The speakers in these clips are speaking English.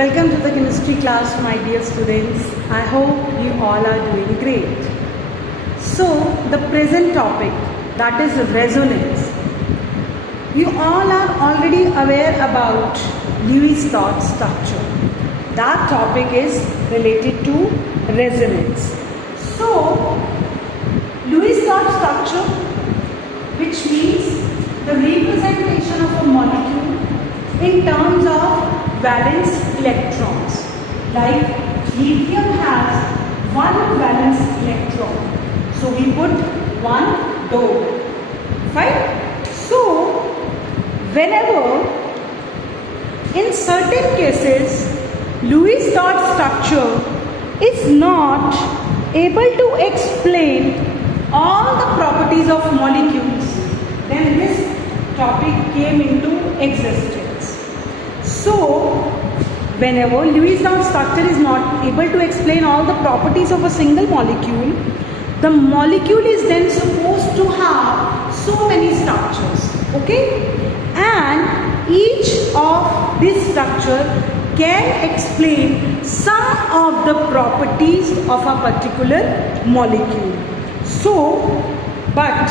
Welcome to the chemistry class, my dear students. I hope you all are doing great. So, the present topic, that is resonance. You all are already aware about Lewis dot structure. That topic is related to resonance. So, Lewis dot structure, which means the representation of a molecule in terms of valence electrons. Like lithium has one valence electron, so we put one dou. Fine. So whenever in certain cases Lewis dot structure is not able to explain all the properties of molecules, then this topic came into existence. So, whenever Lewis dot structure is not able to explain all the properties of a single molecule, the molecule is then supposed to have so many structures, okay? And each of this structure can explain some of the properties of a particular molecule. So, but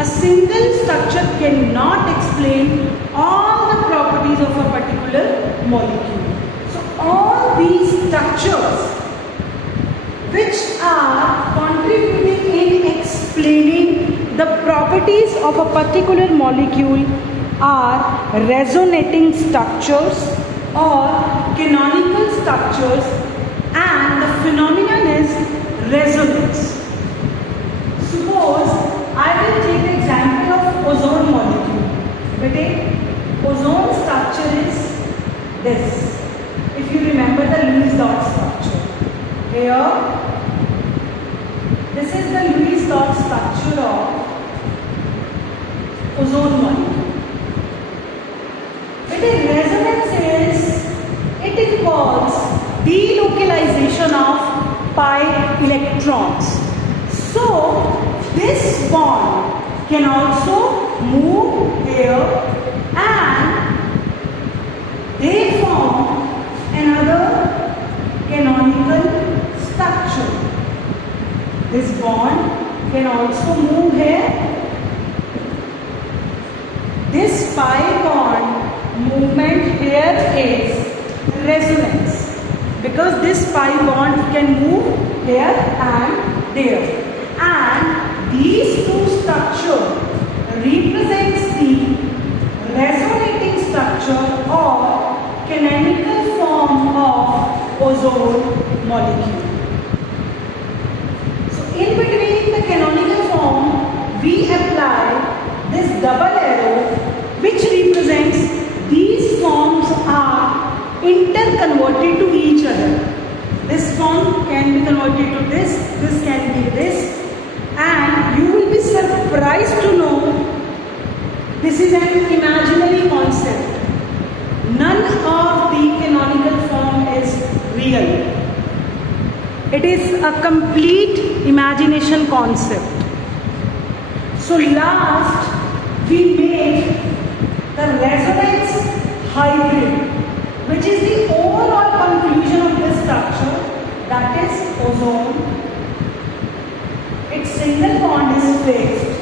a single structure cannot explain all the properties of a particular molecule. So all these structures which are contributing in explaining the properties of a particular molecule are resonating structures or canonical structures, and the phenomenon is resonance. Suppose I will take the example of ozone molecule. But ozone structure is this. If you remember the Lewis dot structure. Here, this is the Lewis dot structure of ozone molecule. But resonance is, it involves delocalization of pi electrons. So, this bond can also move here and they form another canonical structure. This bond can also move here. This pi bond movement here is resonance, because this pi bond can move here and there. And these two structures represents the resonating structure or canonical form of ozone molecule. So in between the canonical form, we apply this double arrow which represents these forms are interconverted to each other. This form can be converted to this can be this. And you will be surprised to know this is an imaginary concept. None of the canonical form is real. It is a complete imagination concept. So last we made the resonance hybrid, which is the overall conclusion of this structure, that is ozone. Its single bond is fixed,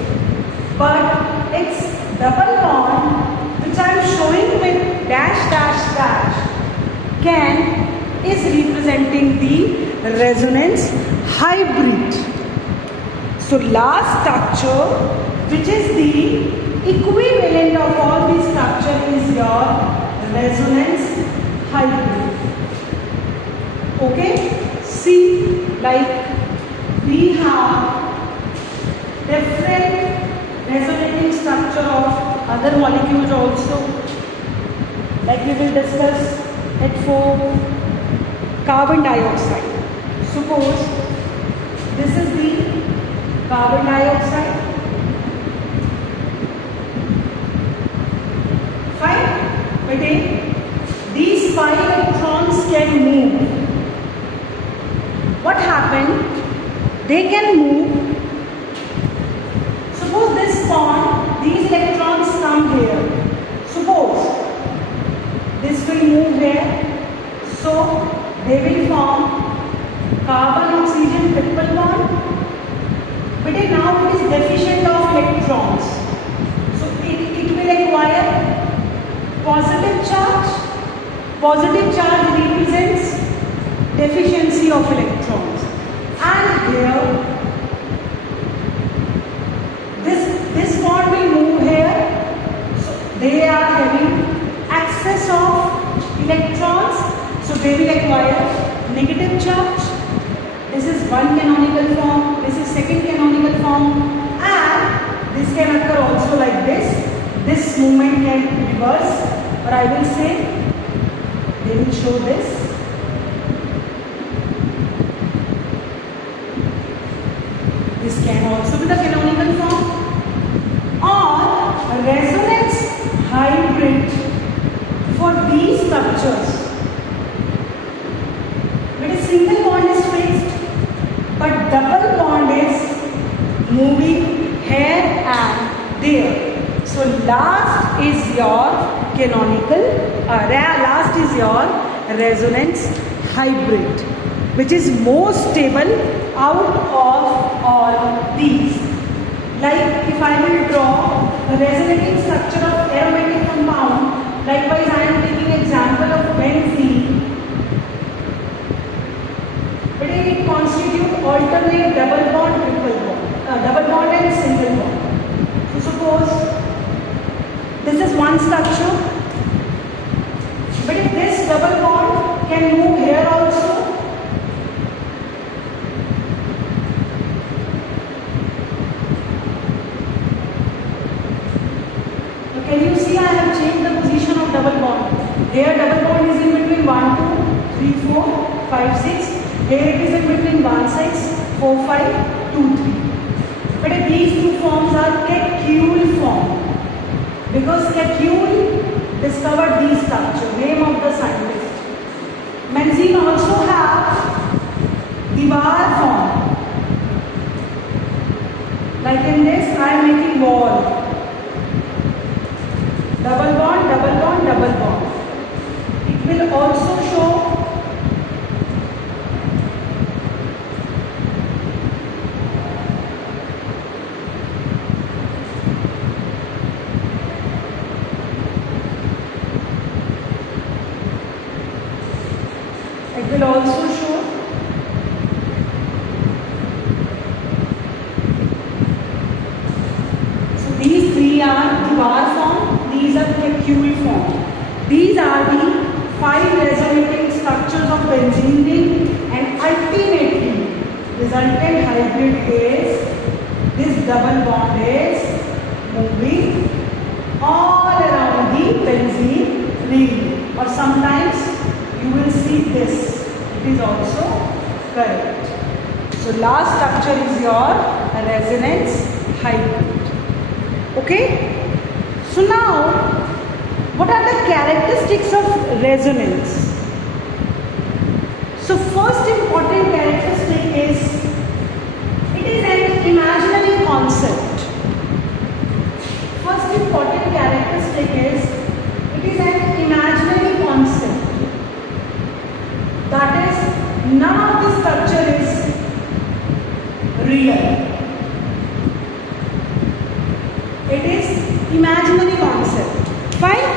but its double bond, which I am showing with dash dash dash, is representing the resonance hybrid. So last structure, which is the equivalent of all these structure, is your resonance hybrid. Okay? See, like we have different resonating structure of other molecules also, like we will discuss it for carbon dioxide. Suppose this is the carbon dioxide. Fine. But these pi electrons can move. What happened? They can move. Suppose this bond, these electrons come here. Suppose this will move here. So they will form carbon-oxygen triple bond. But now it is deficient of electrons. So it will acquire positive charge. Positive charge represents deficiency of electrons. And here, this bond will move here. So they are having excess of electrons. So they will acquire negative charge. This is one canonical form. This is second canonical form. And this can occur also like this. This movement can reverse. Or I will say, they will show this. This can also be the canonical form. Or resonance hybrid for these structures. But a single bond is fixed, but double bond is moving here and there. So last is your canonical, last is your resonance hybrid, which is most stable out of all these. Like if I will draw the resonating structure of aromatic compound, likewise I am taking example of benzene. But it constitutes alternate double bond, triple bond, double bond and single bond. So suppose this is one structure, but if this double bond can move here also, can you see I have changed the position of double bond? Here double bond is in between 1, 2, 3, 4, 5, 6. Here it is in between 1, 6, 4, 5, 2, 3. But these two forms are Kekulé form. Because Kekulé discovered these structure, name of the scientist. Benzene also have Dewar form. Like in this I am making wall. Double bond, double bond, double bond. It will also show so these three are Dewar form, these are Kekulé form. These are the 5 resonating structures of benzene ring, and ultimately resultant hybrid is this double bond is moving all around the benzene ring, or sometimes you will see this. It is also correct. So last structure is your resonance hybrid. Okay? So now, what are the characteristics of resonance? So first important characteristic is, it is an imaginary concept. First important characteristic is, it is an imaginary concept. That is, none of the structure is real. It is imaginary concept. Fine?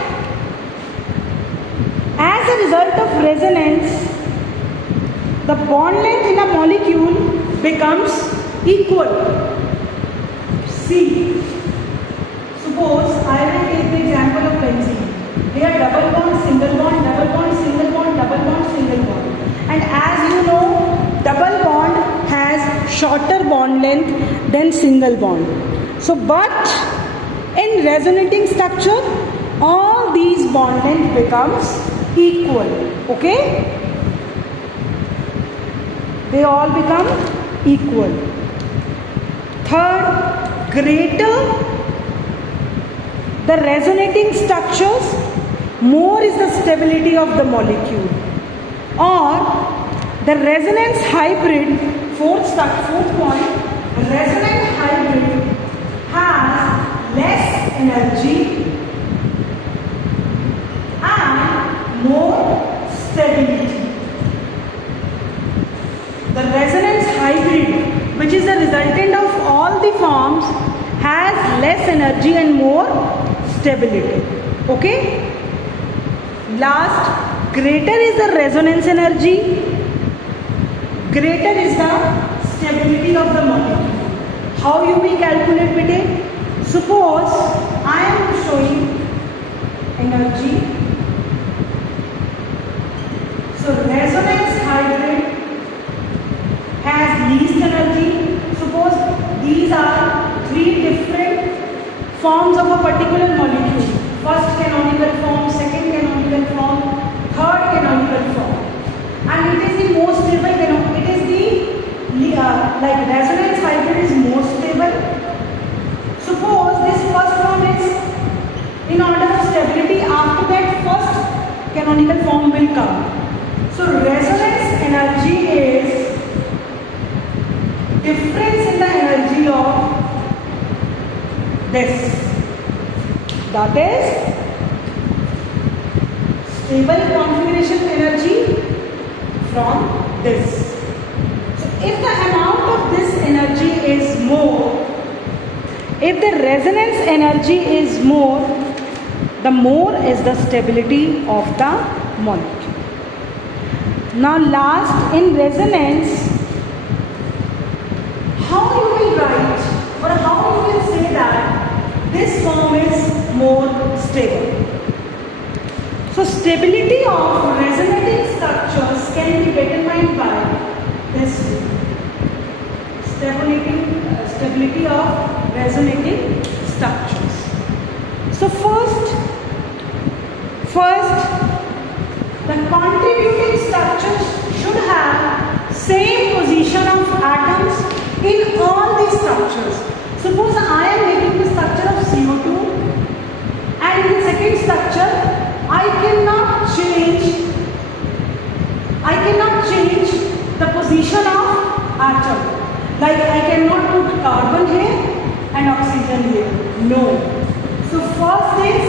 As a result of resonance, the bond length in a molecule becomes equal. See, suppose I will take the example of benzene. They are double bond, single bond, double bond, single bond, double bond, single bond. And as you know, double bond has shorter bond length than single bond. So, but in resonating structure, all these bond length becomes equal. Okay? They all become equal. Third, greater the resonating structures, more is the stability of the molecule. Or the resonance hybrid, fourth point, resonance hybrid has less energy and more stability. resultant of all the forms has less energy and more stability. Okay? Last, greater is the resonance energy, greater is the stability of the molecule. How you will calculate bete? Suppose I am showing energy. So resonance hybrid has least energy. Suppose these are three different forms of a particular molecule. First canonical form, second canonical form, third canonical form. And it is the most stable canonical. It is the like resonance hybrid is more stable. Suppose this first form is in order of stability, after that first canonical form will come. So resonance energy is difference in the energy of this. That is stable configuration energy from this. So if the amount of this energy is more, if the resonance energy is more, the more is the stability of the molecule. Now last, in resonance, how you will write or how you will say that this form is more stable. So stability of resonating structures can be determined by this stability of resonating structures. So first the contributing structures should have same position of atoms in all these structures. Suppose I am making the structure of CO2, and in the second structure I cannot change the position of atom. Like I cannot put carbon here and oxygen here. No. So first is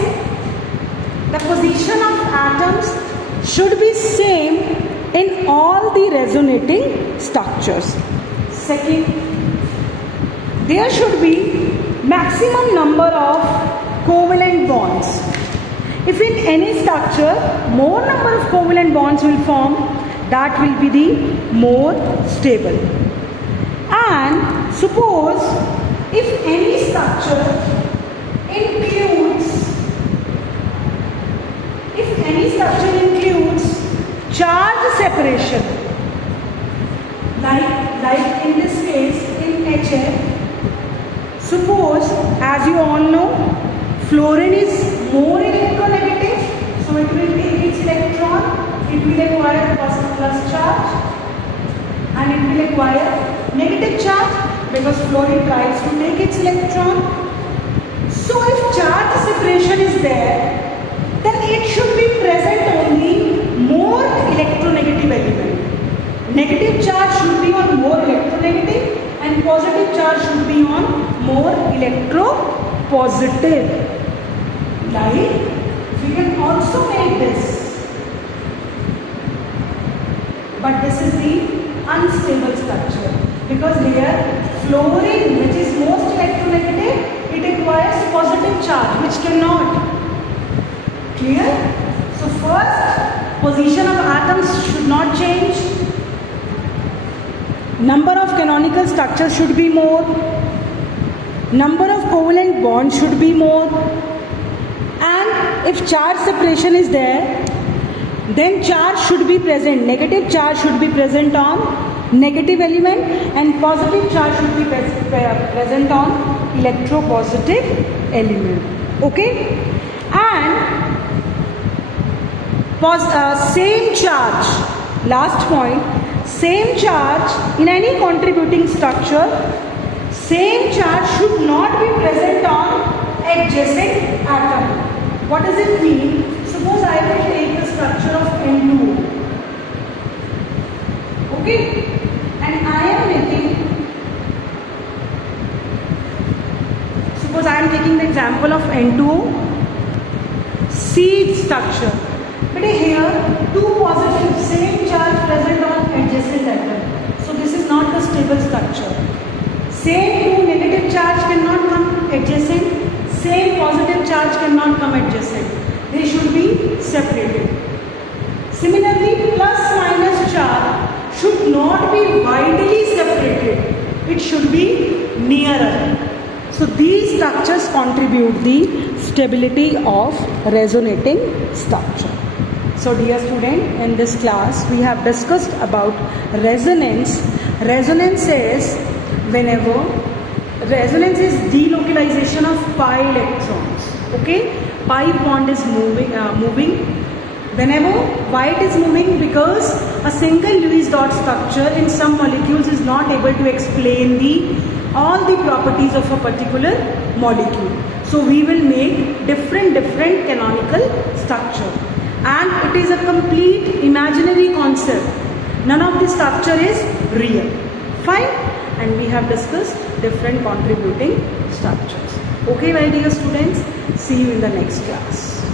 the position of atoms should be same in all the resonating structures. Second, there should be maximum number of covalent bonds. If in any structure more number of covalent bonds will form, that will be the more stable. And suppose if any structure includes charge separation, like in this case in HF, suppose as you all know, fluorine is more electronegative, so it will take its electron, it will acquire plus charge, and it will acquire negative charge because fluorine tries to take its electron. So if charge separation is there, then it should be present only more electronegative element. Negative charge should be on more electronegative and positive charge should be on more electropositive. Like we can also make this, but this is the unstable structure because here fluorine, which is most electronegative, it acquires positive charge which cannot. Clear? So first, position of atoms should not change. Number of canonical structures should be more. Number of covalent bonds should be more. And if charge separation is there, then charge should be present. Negative charge should be present on negative element and positive charge should be present on electropositive element. Okay? And same charge, last point, same charge in any contributing structure, same charge should not be present on adjacent atom. What does it mean? Suppose I will take the structure of N2O. Okay? And I am making, suppose I am taking the example of N2O, seed structure. But here, two positive, same charge present on adjacent atom. So this is not the stable structure. Same two negative charge cannot come adjacent. Same positive charge cannot come adjacent. They should be separated. Similarly, plus minus charge should not be widely separated. It should be nearer. So these structures contribute the stability of resonating structure. So dear student, in this class we have discussed about resonance. Resonance is delocalization of pi electrons. Okay, pi bond is moving. Whenever why it is moving? Because a single Lewis dot structure in some molecules is not able to explain all the properties of a particular molecule. So we will make different canonical structure, and it is a complete imaginary concept. None of the structure is real. Fine, and we have discussed different contributing structures. Okay, my dear students, see you in the next class.